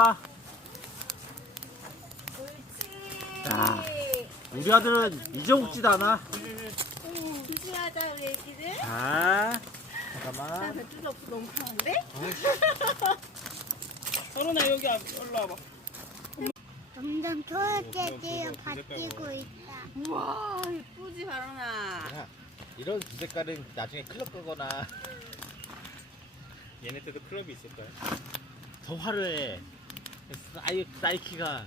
아빠. 옳지. 자, 우리 아들은 잊어먹지도 않아. 조심하자 우리 애기들. 자, 나 잠깐만. 배추도 없어 너무 강한데? 서른아 여기 올라 와봐. 점점 초록색으로 바뀌고 있다. 우와 예쁘지 바로나. 야, 이런 두 색깔은 나중에 클럽 가거나 얘네 때도 클럽이 있을 거야. 더 화려해. 나이키가